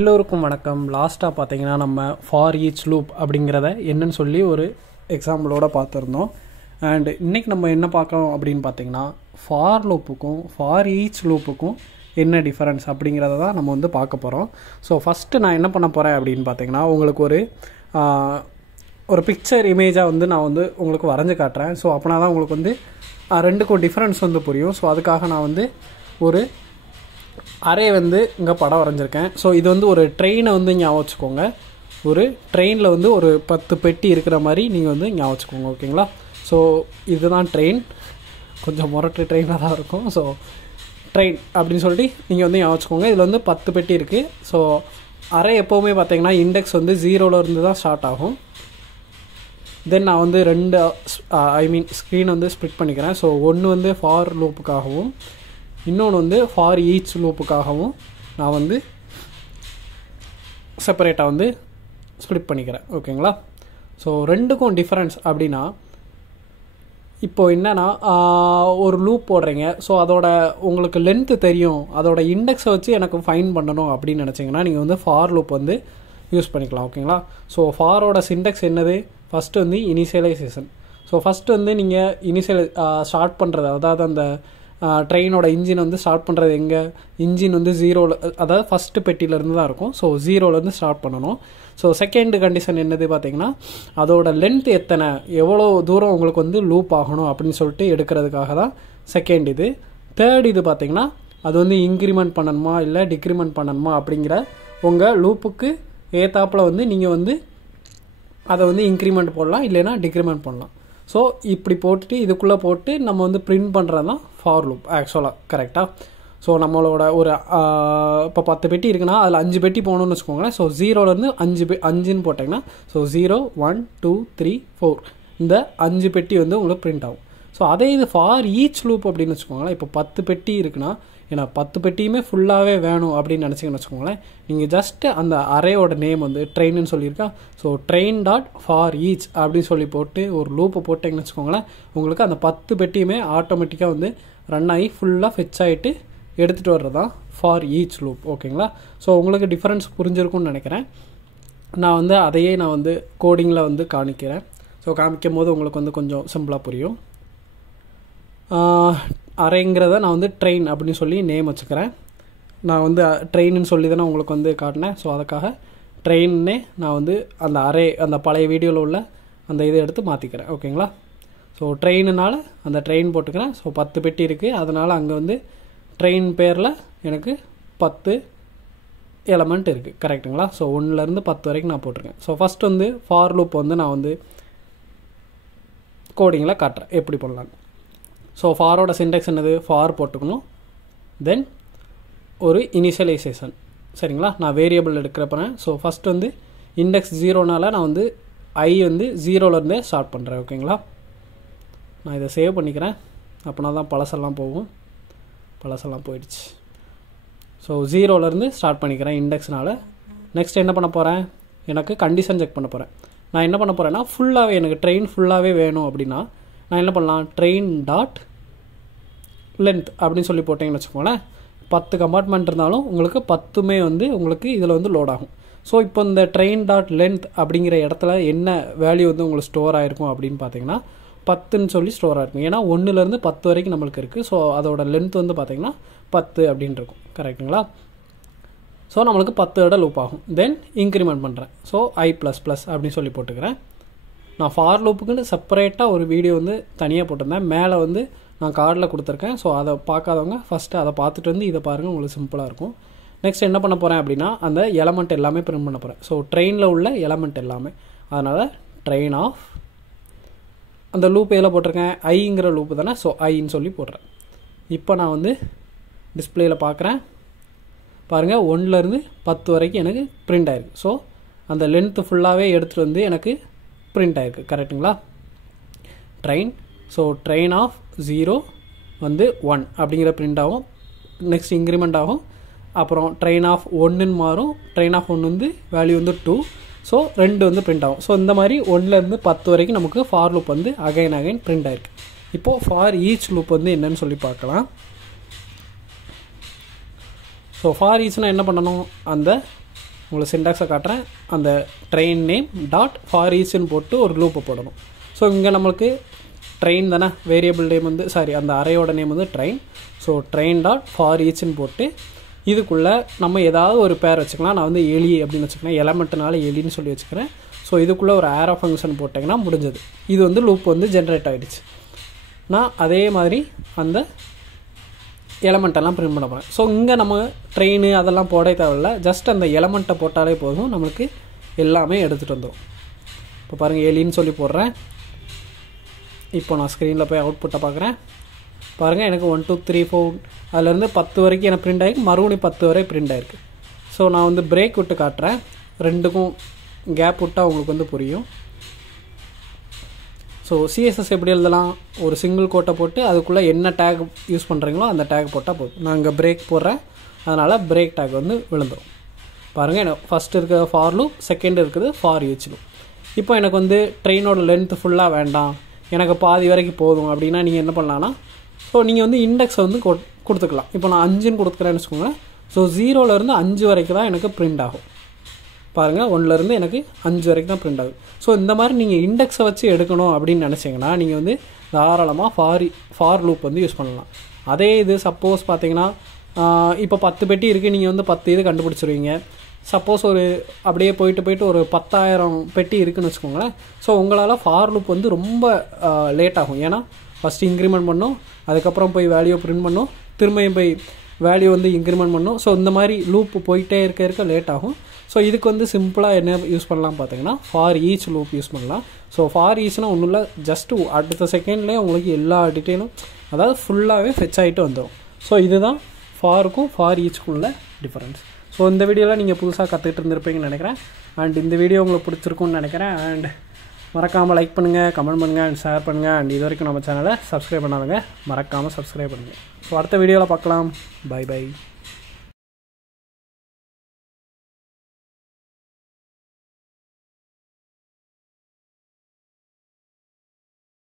எல்லோருக்கும் வணக்கம். லாஸ்ட்டாக பார்த்தீங்கன்னா நம்ம ஃபார் ஈச் லூப் அப்படிங்கிறத என்னன்னு சொல்லி ஒரு எக்ஸாம்பிளோட பார்த்துருந்தோம். அண்ட் இன்றைக்கி நம்ம என்ன பார்க்கணும் அப்படின்னு பார்த்தீங்கன்னா ஃபார் லூப்புக்கும் ஃபார் ஈச் லூப்புக்கும் என்ன டிஃபரன்ஸ் அப்படிங்கிறத தான் நம்ம வந்து பார்க்க போகிறோம். ஸோ ஃபஸ்ட்டு நான் என்ன பண்ண போகிறேன் அப்படின்னு பார்த்தீங்கன்னா உங்களுக்கு ஒரு பிக்சர் இமேஜாக வந்து நான் வந்து உங்களுக்கு வரைஞ்சி காட்டுறேன். ஸோ அப்படின்னா தான் உங்களுக்கு வந்து ரெண்டுக்கும் டிஃப்ரென்ஸ் வந்து புரியும். ஸோ அதுக்காக நான் வந்து ஒரு அரே வந்து இங்கே படம் வரைஞ்சிருக்கேன். ஸோ இது வந்து ஒரு ட்ரெயினை வந்து ஞாபகம் வச்சுக்கோங்க. ஒரு ட்ரெயினில் வந்து ஒரு 10 பெட்டி இருக்கிற மாதிரி நீங்கள் வந்து ஞாபகம் வச்சுக்கோங்க. ஓகேங்களா? ஸோ இதுதான் ட்ரெயின். கொஞ்சம் முரட்டு ட்ரெயினாக தான் இருக்கும். ஸோ ட்ரெயின் அப்படின்னு சொல்லிட்டு நீங்கள் வந்து ஞாபகம் வச்சுக்கோங்க. இதில் வந்து 10 பெட்டி இருக்குது. ஸோ அரே எப்போவுமே பார்த்தீங்கன்னா இண்டெக்ஸ் வந்து 0லேருந்து தான் ஸ்டார்ட் ஆகும். தென் நான் வந்து ஸ்க்ரீன் வந்து ஸ்ப்ளிட் பண்ணிக்கிறேன். ஸோ ஒன்று வந்து ஃபார் லூப்புக்காகவும் இன்னொன்று வந்து ஃபார் ஈச் லூப்புக்காகவும் நான் வந்து செப்பரேட்டாக வந்து ஸ்ப்ளிட் பண்ணிக்கிறேன். ஓகேங்களா? ஸோ ரெண்டுக்கும் டிஃப்ரென்ஸ் அப்படின்னா இப்போது என்னென்னா ஒரு லூப் போடுறீங்க. ஸோ அதோட உங்களுக்கு லென்த்து தெரியும், அதோட இண்டெக்ஸை வச்சு எனக்கு ஃபைன் பண்ணணும் அப்படின்னு நினச்சிங்கன்னா நீங்கள் வந்து ஃபார் லூப் வந்து யூஸ் பண்ணிக்கலாம். ஓகேங்களா? ஸோ ஃபாரோட சிண்டெக்ஸ் என்னது? ஃபஸ்ட்டு வந்து இனிஷியலைசேஷன். ஸோ ஃபஸ்ட்டு வந்து நீங்கள் ஸ்டார்ட் பண்ணுறது, அதாவது அந்த ட்ரெயினோட இன்ஜின் வந்து ஸ்டார்ட் பண்ணுறது எங்கே? இன்ஜின் வந்து 0ல், அதாவது ஃபஸ்ட்டு பெட்டியிலேருந்து தான் இருக்கும். ஸோ 0லேருந்து ஸ்டார்ட் பண்ணணும். ஸோ செகண்ட் கண்டிஷன் என்னது பார்த்தீங்கன்னா அதோட லென்த் எத்தனை, எவ்வளோ தூரம் உங்களுக்கு வந்து லூப் ஆகணும் அப்படின்னு சொல்லிட்டு எடுக்கிறதுக்காக தான் செகண்ட் இது. தேர்ட் இது பார்த்தீங்கன்னா அது வந்து இன்க்ரிமெண்ட் பண்ணணுமா இல்லை டிக்ரிமெண்ட் பண்ணணுமா அப்படிங்கிற உங்கள் லூப்புக்கு ஏத்தாப்பில் வந்து நீங்கள் வந்து அதை வந்து இன்க்ரிமெண்ட் போடலாம், இல்லைன்னா டிக்ரிமெண்ட் பண்ணலாம். ஸோ இப்படி போட்டுட்டு இதுக்குள்ளே போட்டு நம்ம வந்து பிரிண்ட் பண்ணுறது தான் ஃபார் லூப் ஆக்சுவலாக. கரெக்டாக? ஸோ நம்மளோட ஒரு இப்போ 10 பெட்டி இருக்குன்னா அதில் 5 பெட்டி போகணுன்னு வச்சுக்கோங்களேன். ஸோ 0லேருந்து 5ன்னு போட்டிங்கன்னா ஸோ 0 1 2 3 4 இந்த 5 பெட்டி வந்து உங்களுக்கு பிரிண்ட் ஆகும். ஸோ அதே இது ஃபார் ஈச் லூப் அப்படின்னு வச்சுக்கோங்களேன். இப்போ 10 பெட்டி இருக்குன்னா ஏன்னா 10 பெட்டியுமே ஃபுல்லாகவே வேணும் அப்படின்னு நினச்சிங்கன்னு வச்சுக்கோங்களேன். நீங்கள் ஜஸ்ட்டு அந்த அரேயோட நேம் வந்து ட்ரெயின்னு சொல்லியிருக்கா. So train dot for each அப்படின்னு சொல்லி போட்டு ஒரு லூப்பை போட்டிங்கன்னு வச்சுக்கோங்களேன். உங்களுக்கு அந்த 10 பெட்டியுமே ஆட்டோமேட்டிக்காக வந்து ரன் ஆகி ஃபுல்லாக ஃபெச் ஆகிட்டு எடுத்துகிட்டு வர்றது தான் ஃபார் ஈச் லூப். ஓகேங்களா? ஸோ உங்களுக்கு டிஃப்ரென்ஸ் புரிஞ்சிருக்கும்னு நினைக்கிறேன். நான் வந்து அதையே நான் வந்து கோடிங்கில் வந்து காமிக்கிறேன். ஸோ காமிக்கும் போது உங்களுக்கு வந்து கொஞ்சம் சிம்பிளாக புரியும். அரேங்கிறத நான் வந்து ட்ரெயின் அப்படின்னு சொல்லி நேம் வச்சுக்கிறேன். நான் வந்து ட்ரெயின்னு சொல்லி தானே உங்களுக்கு வந்து காட்டினேன். ஸோ அதுக்காக ட்ரெயின்னே நான் வந்து அந்த அரே அந்த பழைய வீடியோவில் உள்ள அந்த இதை எடுத்து மாற்றிக்கிறேன். ஓகேங்களா? ஸோ ட்ரெயினுனால அந்த ட்ரெயின் போட்டுக்கிறேன். ஸோ 10 பெட்டி இருக்குது, அதனால் அங்கே வந்து ட்ரெயின் பேரில் எனக்கு 10 எலமெண்ட் இருக்குது. கரெக்டுங்களா? ஸோ 1லேருந்து 10 வரைக்கும் நான் போட்டிருக்கேன். ஸோ ஃபஸ்ட் வந்து ஃபார் லூப் வந்து நான் வந்து கோடிங்கில் காட்டுறேன் எப்படி பண்ணலான்னு. ஸோ ஃபாரோட சிண்டெக்ஸ் என்னது? ஃபார் போட்டுக்கணும். தென் ஒரு இனிஷியலைசேஷன். சரிங்களா? நான் வேரியபிள் எடுக்கிறப்பறேன். ஸோ ஃபஸ்ட் வந்து இண்டெக்ஸ் 0னால நான் வந்து வந்து 0லேருந்தே ஸ்டார்ட் பண்ணுறேன். ஓகேங்களா? நான் இதை சேவ் பண்ணிக்கிறேன். அப்படின்னா தான் பழசெல்லாம் போகும். பழசெல்லாம் போயிடுச்சு. ஸோ 0லேருந்து ஸ்டார்ட் பண்ணிக்கிறேன் இண்டெக்ஸ்னால். நெக்ஸ்ட் என்ன பண்ண போகிறேன்? எனக்கு கண்டிஷன் செக் பண்ண போகிறேன். நான் என்ன பண்ண போகிறேன்னா ஃபுல்லாகவே எனக்கு ட்ரெயின் ஃபுல்லாகவே வேணும் அப்படின்னா நான் என்ன பண்ணலாம்? ட்ரெயின் டாட் லென்த் அப்படின்னு சொல்லி போட்டிங்கன்னு வச்சுக்கோங்களேன். 10 கம்பார்ட்மெண்ட் இருந்தாலும் உங்களுக்கு 10மே வந்து உங்களுக்கு இதில் வந்து லோட் ஆகும். ஸோ இப்போ இந்த ட்ரெயின் டாட் லென்த் அப்படிங்கிற இடத்துல என்ன வேல்யூ வந்து உங்களுக்கு ஸ்டோர் ஆகிருக்கும் அப்படின்னு பார்த்தீங்கன்னா 10ன்னு சொல்லி ஸ்டோர் ஆகிருக்கும். ஏன்னா 1லேருந்து 10 வரைக்கும் நம்மளுக்கு இருக்குது. ஸோ அதோட லென்த் வந்து பார்த்தீங்கன்னா 10 அப்படின்னு இருக்கும். கரெக்டுங்களா? ஸோ நம்மளுக்கு 10 இடம் லூப் ஆகும். தென் இன்க்ரிமெண்ட் பண்ணுறேன். ஸோ i++ அப்படின்னு சொல்லி போட்டுக்கிறேன். நான் ஃபார் லூப்புக்குன்னு செப்பரேட்டாக ஒரு வீடியோ வந்து தனியாக போட்டிருந்தேன். மேலே வந்து நான் கார்டில் கொடுத்துருக்கேன். ஸோ அதை பார்க்காதவங்க ஃபஸ்ட்டு அதை பார்த்துட்டு வந்து இதை பாருங்கள், உங்களுக்கு சிம்பிளாக இருக்கும். நெக்ஸ்ட் என்ன பண்ண போகிறேன் அப்படின்னா அந்த எலமெண்ட் எல்லாமே பிரிண்ட் பண்ண போகிறேன். ஸோ ட்ரெயினில் உள்ள எலமெண்ட் எல்லாமே. அதனால் ட்ரெயின் ஆஃப் அந்த லூப் எதில் போட்டிருக்கேன்? ஐங்கிற லூப்பு தானே. ஸோ ஐன்னு சொல்லி போடுறேன். இப்போ நான் வந்து டிஸ்பிளேயில் பார்க்குறேன். பாருங்கள் 1லேருந்து 10 வரைக்கும் எனக்கு பிரிண்ட் ஆகிருக்கு. ஸோ அந்த லென்த்து ஃபுல்லாகவே எடுத்துகிட்டு வந்து எனக்கு பிரிண்ட் ஆகிருக்கு. கரெக்டுங்களா? ட்ரெயின். ஸோ ட்ரெயின் ஆஃப் 0 வந்து 1 அப்படிங்கிற பிரிண்ட் ஆகும். நெக்ஸ்ட் இன்க்ரிமெண்ட் ஆகும். அப்புறம் ட்ரெயின் ஆஃப் 1ன்னு மாறும். ட்ரெயின் ஆஃப் 1 வந்து வேல்யூ வந்து 2. ஸோ 2 வந்து பிரிண்ட் ஆகும். ஸோ இந்த மாதிரி 1லேருந்து 10 வரைக்கும் நமக்கு ஃபார் லூப் வந்து அகைன் பிரிண்ட் ஆகிருக்கு. இப்போது ஃபார் ஈச் லூப் வந்து என்னன்னு சொல்லி பார்க்கலாம். ஸோ ஃபார் ஈச்னா என்ன பண்ணணும்? அந்த உங்களுக்கு சின்டாக்ஸை காட்டுறேன். அந்த ட்ரெயின் நேம் டாட் ஃபார் ஈச்னு போட்டு ஒரு லூப்பை போடணும். ஸோ இங்கே நம்மளுக்கு ட்ரெயின் தானே, வேரியபிள் நேம் வந்து அந்த அரையோட நேம் வந்து train. So train dot for ஈச்னு போட்டு இதுக்குள்ளே நம்ம ஏதாவது ஒரு பேர் வச்சுக்கலாம். நான் வந்து எலி அப்படின்னு வச்சுக்கிறேன், எலமெண்ட்னால எலின்னு சொல்லி வச்சுக்கிறேன். ஸோ இதுக்குள்ளே ஒரு ஆரோ ஃபங்க்ஷன் போட்டிங்கன்னா முடிஞ்சது. இது வந்து லூப் வந்து ஜென்ரேட் ஆகிடுச்சு. நான் அதே மாதிரி அந்த எலமெண்ட்டெல்லாம் பிரிண்ட் பண்ண போகிறேன். ஸோ இங்கே நம்ம ட்ரெயின் அதெல்லாம் போட தேவையில்ல, ஜஸ்ட் அந்த எலமெண்ட்டை போட்டாலே போதும், நம்மளுக்கு எல்லாமே எடுத்துகிட்டு வந்துடும். இப்போ பாருங்கள் எலின்னு சொல்லி போடுறேன். இப்போ நான் ஸ்க்ரீனில் போய் அவுட்புட்டை பார்க்குறேன். பாருங்கள் எனக்கு 1 2 3 4 அதுலேருந்து 10 வரைக்கும் எனக்கு பிரிண்ட் ஆகிருக்கு, மறுபடியும் 10 வரை பிரிண்ட் ஆகிருக்கு. ஸோ நான் வந்து பிரேக் விட்டு காட்டுறேன், ரெண்டுக்கும் கேப் விட்டால் உங்களுக்கு வந்து புரியும். ஸோ சிஎஸ்எஸ் எப்படி எழுதலாம், ஒரு சிங்கிள் கோட்டை போட்டு அதுக்குள்ளே என்ன டேக் யூஸ் பண்ணுறீங்களோ அந்த டேக் போட்டால் போதும். நான் இங்கே பிரேக் போடுறேன், அதனால் பிரேக் டேக் வந்து விழுந்துடும். பாருங்கள் எனக்கு ஃபஸ்ட்டு இருக்கிற ஃபார் லூப், செகண்ட் இருக்குது ஃபார் ஈச் லூப். இப்போ எனக்கு வந்து ட்ரெயினோட லென்த்து ஃபுல்லாக வேண்டாம், எனக்கு பாதி வரைக்கும் போதும் அப்படின்னா நீங்கள் என்ன பண்ணலான்னா, ஸோ நீங்கள் வந்து இண்டெக்ஸை வந்து கொடுத்துக்கலாம். இப்போ நான் 5ன்னு கொடுத்துக்கிறேன்னு வச்சுக்கோங்களேன். ஸோ 0லேருந்து 5 வரைக்கும் தான் எனக்கு பிரிண்ட் ஆகும். பாருங்கள் 1லேருந்து எனக்கு 5 வரைக்கும் தான் பிரிண்ட் ஆகும். ஸோ இந்த மாதிரி நீங்கள் இண்டெக்ஸை வச்சு எடுக்கணும் அப்படின்னு நினச்சிங்கன்னா நீங்கள் வந்து தாராளமாக ஃபார் லூப் வந்து யூஸ் பண்ணலாம். அதே இது சப்போஸ் பார்த்தீங்கன்னா இப்போ 10 பெட்டி இருக்குது, நீங்கள் வந்து 10 இது கண்டுபிடிச்சிருவீங்க. சப்போஸ் ஒரு அப்படியே போயிட்டு ஒரு 10,000 பெட்டி இருக்குதுன்னு வச்சுக்கோங்களேன். ஸோ உங்களால் ஃபார் லூப் வந்து ரொம்ப லேட் ஆகும். ஏன்னா ஃபஸ்ட்டு இன்க்ரிமெண்ட் பண்ணோம், அதுக்கப்புறம் போய் வேல்யூ பிரிண்ட் பண்ணோம், திரும்பியும் போய் வேல்யூ வந்து இன்க்ரிமெண்ட் பண்ணோம். ஸோ இந்த மாதிரி லூப் போயிட்டே இருக்க லேட் ஆகும். ஸோ இதுக்கு வந்து சிம்பிளாக என்ன யூஸ் பண்ணலாம் பார்த்தீங்கன்னா ஃபார் ஈச் லூப் யூஸ் பண்ணலாம். ஸோ ஃபார் ஈச்னால் ஒன்றும் இல்லை, ஜஸ்ட்டு அடுத்த செகண்ட்லேயே உங்களுக்கு எல்லா டீட்டெயிலும் அதாவது ஃபுல்லாகவே ஃபெச் ஆகிட்டு வந்துடும். ஸோ இதுதான் ஃபாருக்கும் ஃபார் ஈச்சுக்குள்ள டிஃபரன்ஸ். ஸோ இந்த வீடியோவில் நீங்கள் புதுசாக கற்றுக்கிட்டு இருந்திருப்பீங்கன்னு நினைக்கிறேன். அண்ட் இந்த வீடியோ உங்களுக்கு பிடிச்சிருக்குன்னு நினைக்கிறேன். அண்ட் மறக்காமல் லைக் பண்ணுங்கள், கமெண்ட் பண்ணுங்கள் அண்ட் ஷேர் பண்ணுங்கள். அண்ட் இது வரைக்கும் நம்ம சேனலை சப்ஸ்கிரைப் பண்ணாதவங்க மறக்காமல் சப்ஸ்கிரைப் பண்ணுங்கள். ஸோ அடுத்த வீடியோவில் பார்க்கலாம். Bye by.